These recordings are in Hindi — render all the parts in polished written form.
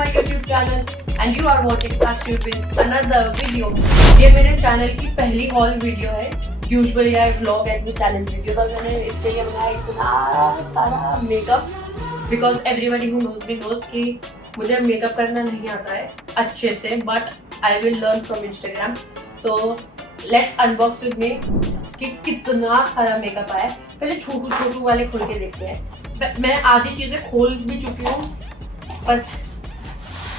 my YouTube channel and you are watching Sakshi with another video. ये मेरे चैनल की पहली हॉल वीडियो है. Usually I vlog and the channel video, पर मैंने इसलिए बनाया इतना सारा makeup because everybody who knows me knows कि मुझे मेकअप करना नहीं आता है अच्छे से, but I will learn from Instagram. So let's unbox with me कि कितना सारा मेकअप आया. पहले छोटू वाले खोल के देखते हैं. मैं आधी चीजें खोल भी चुकी हूँ पर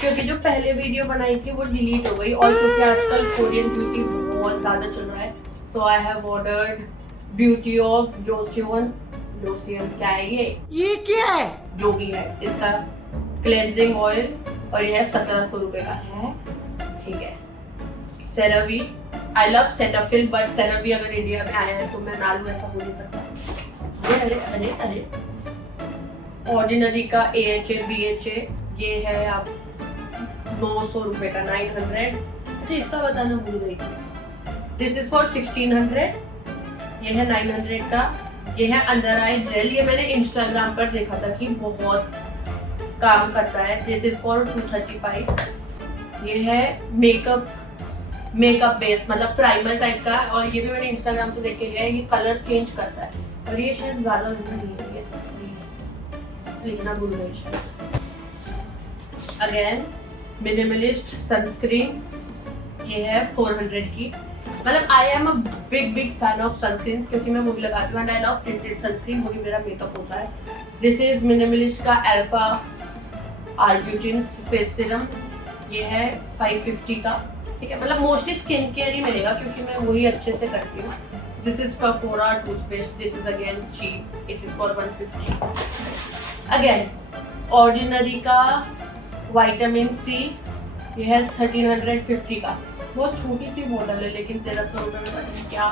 क्योंकि जो पहले वीडियो बनाई थी वो डिलीट हो गई और क्योंकि आजकल कोरियन ब्यूटी बहुत ज़्यादा चल रहा है. So I have ordered Beauty of Joseon. क्या है ये क्या है? जो भी है इसका क्लेंजिंग ऑयल और ये 1700 रुपये का है. ठीक है. सेरावी, आई लव सेटाफिल बट सेरावी अगर इंडिया में आया है तो मैं ना लूं ऐसा हो नहीं सकता. अरे ऑर्डिनरी का AHA BHA ये है आप 900 रुपये का 900. अच्छा इसका बताना भूल गई. This is for 1600. ये है 900 का. ये है अंडर आई जेल. ये मैंने इंस्टाग्राम पर देखा था कि बहुत काम करता है. This is for 235. ये है मेकअप बेस मतलब प्राइमर टाइप का और ये भी मैंने इंस्टाग्राम से देख के लिया है. ये कलर चेंज करता है और ये शायद ज़्यादा महंगा नहीं है. ये सस्ती है लिखना भूल गई शायद. Again minimalist sunscreen. ये है 400 की. मतलब I am a big fan of sunscreen क्योंकि मैं मूवी लगाती हूँ and I love tinted sunscreen. वही मेरा मेकअप होता है. दिस इज मिनिमलिस्ट का अल्फा आर्ब्यूटिन फेस सीरम. ये है 550 का. ठीक है. मतलब मोस्टली स्किन केयर ही मिलेगा क्योंकि मैं वही अच्छे से करती हूँ. This is Perfora toothpaste. This is again cheap. It is for 150. Again Ordinary का विटामिन सी. ये है 1350 का. बहुत छोटी सी बोतल है लेकिन 1300 रुपये में पता नहीं क्या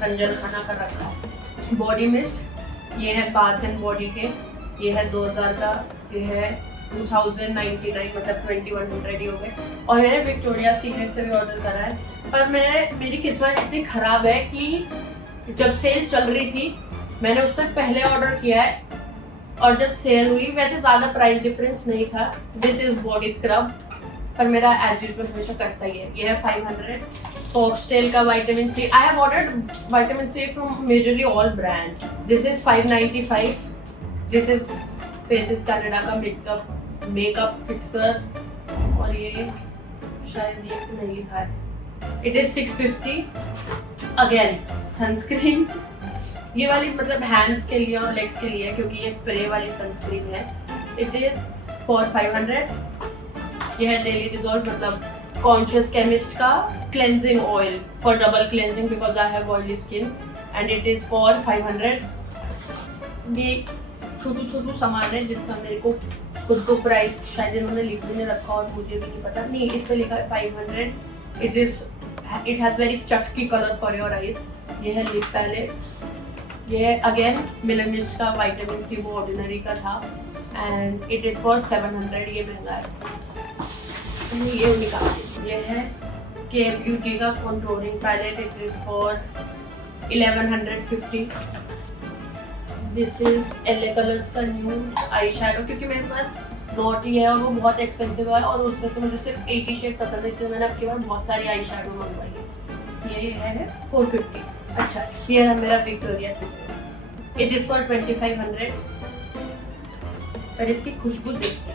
खंजर खाना कर रखा है. Body mist. ये है बाथ एंड बॉडी के. ये है 2000 का. ये है 2099 मतलब 2100 ही हो गए. और मैंने विक्टोरिया सीक्रेट से भी ऑर्डर करा है पर मेरी किस्मत इतनी ख़राब है कि जब सेल चल रही थी मैंने उससे पहले ऑर्डर किया है और जब सेल हुई वैसे ज़्यादा प्राइस डिफरेंस नहीं था. दिस इज़ बॉडी स्क्रब पर मेरा एज यूजुअल हमेशा करता ही है. ये है 500. फॉक्सटेल का vitamin C. I have ordered vitamin C from majorly all brands. This is 595. This is Faces Canada का मेकअप फिक्सर और ये शायद ये नहीं लिखा है. It is 650. Again sunscreen. ये वाली मतलब हैंड्स के लिए और लेग्स के लिए क्योंकि ये स्प्रे वाली सनस्क्रीन है. It is for 500. ये है डेली डिजॉल्व मतलब कॉन्शियस केमिस्ट का cleansing oil for double cleansing because I have oily skin and it is for 500. ये छोटू सामान है जिसका मेरे को खुद को प्राइस शायद इन्होंने लिख भी नहीं रखा और मुझे भी नहीं पता. नहीं इस पे लिखा है 500. इट हैज़ वेरी चटकी कलर फॉर योर आइज. ये है लिप पैलेट. ये अगेन मिनिमलिस्ट का विटामिन सी वो ऑर्डिनरी का था एंड इट इज़ फॉर 700. ये महंगा है. ये निकाल. ये है के ब्यूटी का controlling palette. It is for 1150. This is LA Colors का न्यू आई शैडो क्योंकि मेरे पास नॉटी है और वो बहुत एक्सपेंसिव है और उसमें से मुझे सिर्फ एक ही शेड पसंद है इसलिए मैंने आपके पास बहुत सारी आई शैडो मंगवाई है. ये है 450. अच्छा ये है मेरा Victoria secret. It is for 2500. पर इसकी खुशबू देखिए.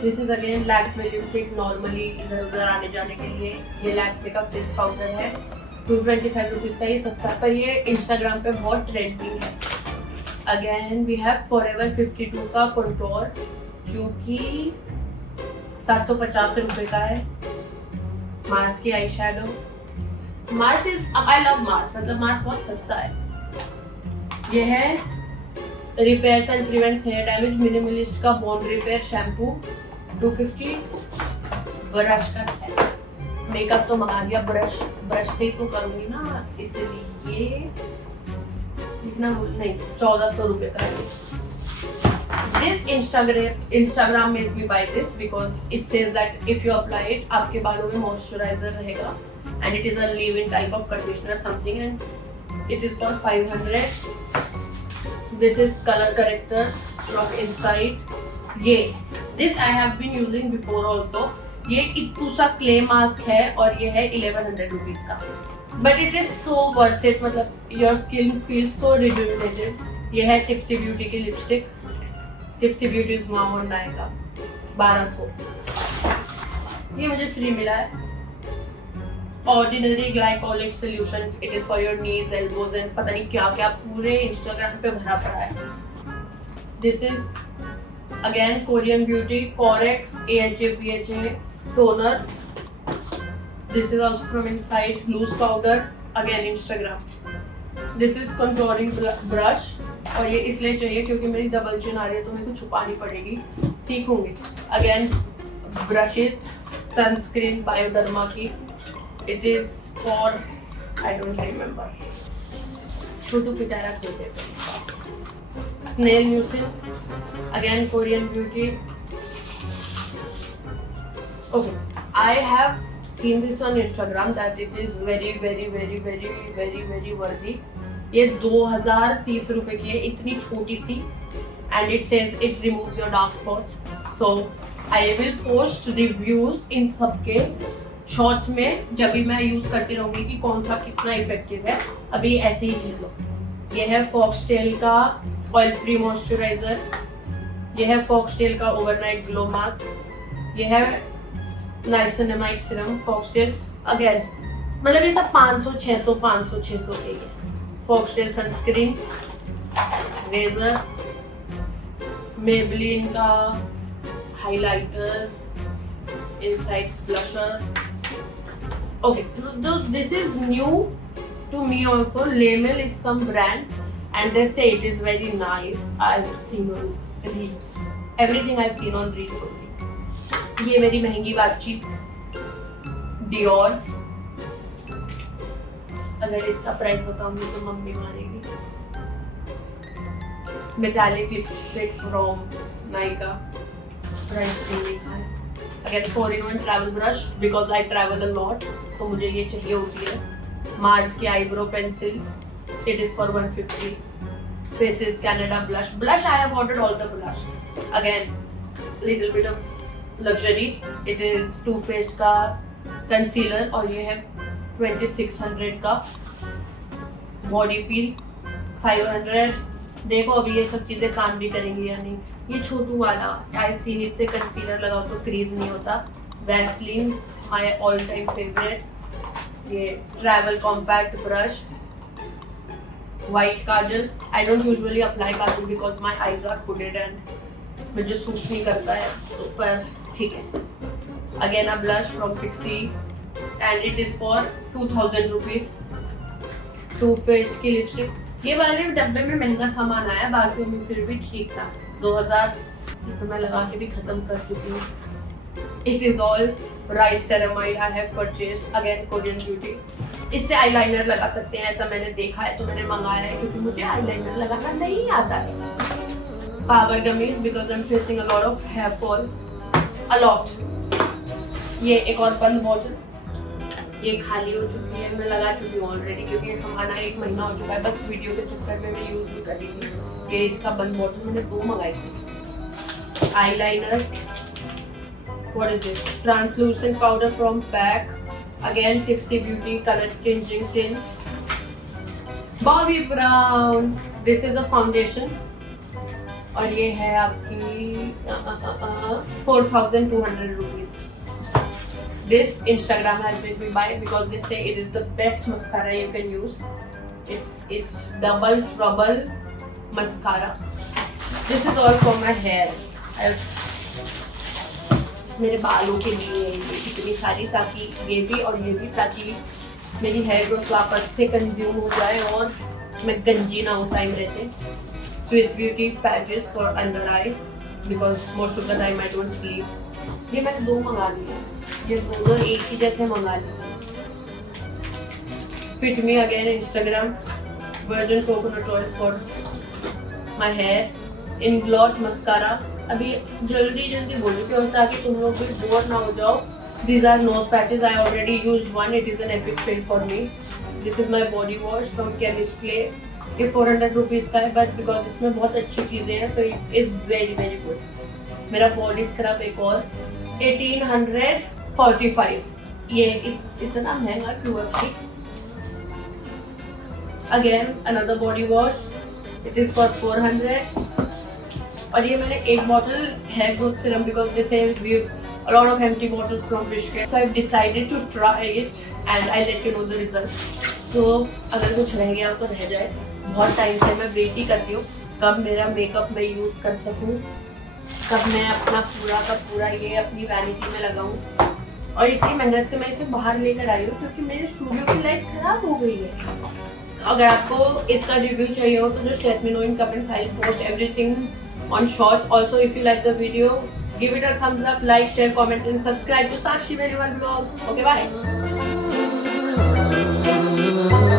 This is again Lakme lipstick. Normally इधर उधर आने जाने के लिए ये लैक्मे का फेस पाउडर है. 225 रुपीज़ का. ये सस्ता है पर ये इंस्टाग्राम पे बहुत ट्रेंडिंग है. अगेन वी हैव फॉरएवर 52 का कंटूर जो कि 750 रुपये का है. मार्स की eye shadow. Mars is I love Mars मतलब मार्स बहुत सस्ता है. ये है repairs and prevents hair damage Minimalist का बॉन्ड रिपेयर शैम्पू 250. ब्रश का सेट. मेकअप तो मंगा दिया. ब्रश से ही तो करूँगी ना इसलिए इतना नहीं 1400 रुपये का. This Instagram made me buy this because it says that if you apply it आपके बालों में मॉइस्चराइजर रहेगा and it is a leave-in type of conditioner something and It is for 500. This is color corrector from inside. This I have been using before also. ये इतना सा क्ले मास्क है और ये है 1100 रुपीज का. But it is so worth it. मतलब your skin feels so rejuvenated. ये है टिप्सी ब्यूटी की lipstick. Tipsy beauty is now on Nykaa 1200. ये मुझे फ्री मिला है. Ordinary glycolic solution. It is for your knees, elbows and पता नहीं क्या क्या पूरे इंस्टाग्राम पे भरा पड़ा है. This is again Korean beauty Corex AHA PHA toner. This is also from inside loose powder, again Instagram. This is contouring brush और ये इसलिए चाहिए क्योंकि मेरी डबल चिन आ रही है तो मेरे को छुपानी पड़ेगी. सीखूंगी. Again brushes, sunscreen Bioderma की. It is for I don't remember. छोटू पिटारा खोजे. Snail Mucin, again Korean beauty. Okay, I have seen this on Instagram that it is very worthy. ये 2030 रुपए की है, इतनी छोटी सी, and it says it removes your dark spots. So I will post reviews इन सब के शॉर्ट्स में जब भी मैं यूज करती रहूंगी कि कौन सा कितना इफेक्टिव है. अभी ऐसे ही झेल लो. ये है फॉक्सटेल का ऑयल फ्री मॉइस्चराइजर. ये है फॉक्सटेल का ओवरनाइट ग्लो मास्क. ये है नाइसिनामाइड सीरम फॉक्सटेल. अगेन मतलब ये सब 500 के है. फॉक्सटेल सनस्क्रीन, रेजर, मेबलिन का highlighter, insides blusher. Okay, this is new to me also. Lamel is some brand and they say it is very nice. I've seen on reels. Everything I've seen on reels only. ये मेरी महंगी बातचीत Dior. अगर इसका प्राइस बताऊंगी तो मम्मी मारेगी. Metallic lipstick from Nykaa. Price नहीं लिखा है. Again 4-in-1 travel brush because I travel a lot. तो मुझे ये चाहिए होती है. Mars की eyebrow pencil. It is for 150. Faces Canada blush. Blush I have ordered all the blush. Again, little bit of luxury. It is Too Faced का concealer और ये है 2600 का. Body peel 500. देखो अभी ये सब चीजें काम भी करेंगी या नहीं. ये छोटू वाला I've इससे कंसीलर लगाओ तो क्रीज नहीं होता. Vaseline my all time favorite. ये travel compact brush. White kajal. I don't usually apply kajal because my eyes are hooded and मुझे सूट नहीं करता है तो पर ठीक है. Again a blush from Fixy and it is for 2000 rupees. Too Faced की लिपस्टिक. ये वाले डब्बे में महंगा सामान आया, बाकी में फिर भी ठीक था. 2000 तो मैं लगा के भी खत्म कर चुकी हूँ. It is all rice ceramide I have purchased. Again Korean beauty. इससे आईलाइनर लगा सकते हैं ऐसा मैंने देखा है तो मैंने मंगाया है क्योंकि मुझे आईलाइनर लगाना नहीं आता है. Power gummies because I am facing a lot of hair fall. A lot. ये एक और बंद बॉटल. ये खाली हो चुकी है, मैं लगा चुकी हूँ ऑलरेडी क्योंकि ये सामान 1 महीना हो चुका है. बस वीडियो के चक्कर में मैं यूज भी कर रही थी. ये इसका बंद बॉटल मैंने 2 मंगाई थी. Eyeliner. What is this? Translucent powder from PAC. Again, Tipsy Beauty color changing tin. Bobbi Brown. This is a foundation. और ये है आपकी 4200 rupees. This Instagram has made me buy because they say it is the best mascara you can use. It's double trouble mascara. This is all for my hair. मेरे बालों के लिए ये इतनी सारी ताकि ये भी और ये भी ताकि मेरी हेयर ग्रोथ वापस से कंज्यूम हो जाए और मैं गंजी ना हो टाइम रहते. Swiss beauty patches for under I because most of the time I don't sleep. ये मैंने 2 मंगा लिए. ये दोनों एक ही जैसे मंगा लिए. Fit me again Instagram. Virgin coconut oil for my hair. Inglot mascara. अभी जल्दी बोलो क्यों ताकि तुम लोग भी बोर ना हो जाओ. These are nose patches. I already used one. It is an epic fail for me. This is my body wash from chemist clay. ये 400 रुपीज़ का है, बट बिकॉज इसमें बहुत अच्छी चीज़ें हैं, so it is very very good. मेरा बॉडी स्क्रब एक और 1845। ये इतना महंगा क्यों है? Again another body wash, it is for 400। और ये मैंने एक bottle hair growth serum, because जैसे we a lot of empty bottles from Wishcare, so I've decided to try it and I'll let you know the results. So अगर कुछ रह गया तो रह जाए। बहुत टाइम से मैं वेट ही करती हूँ कब मेरा मेकअप मैं यूज़ कर सकूँ, कब मैं अपना पूरा का पूरा ये अपनी वैनिटी में लगाऊँ। और इतनी मेहनत से मैं इसे बाहर लेकर आई हूँ क्योंकि मेरे स्टूडियो की लाइट खराब हो गई है। अगर आपको इसका रिव्यू चाहिए हो तो just let me know in comments. I'll post everything on shorts. Also, if you like the video, give it a thumbs up, like, share, comment and subscribe to Sakshi Veliwal Vlogs. Okay, bye.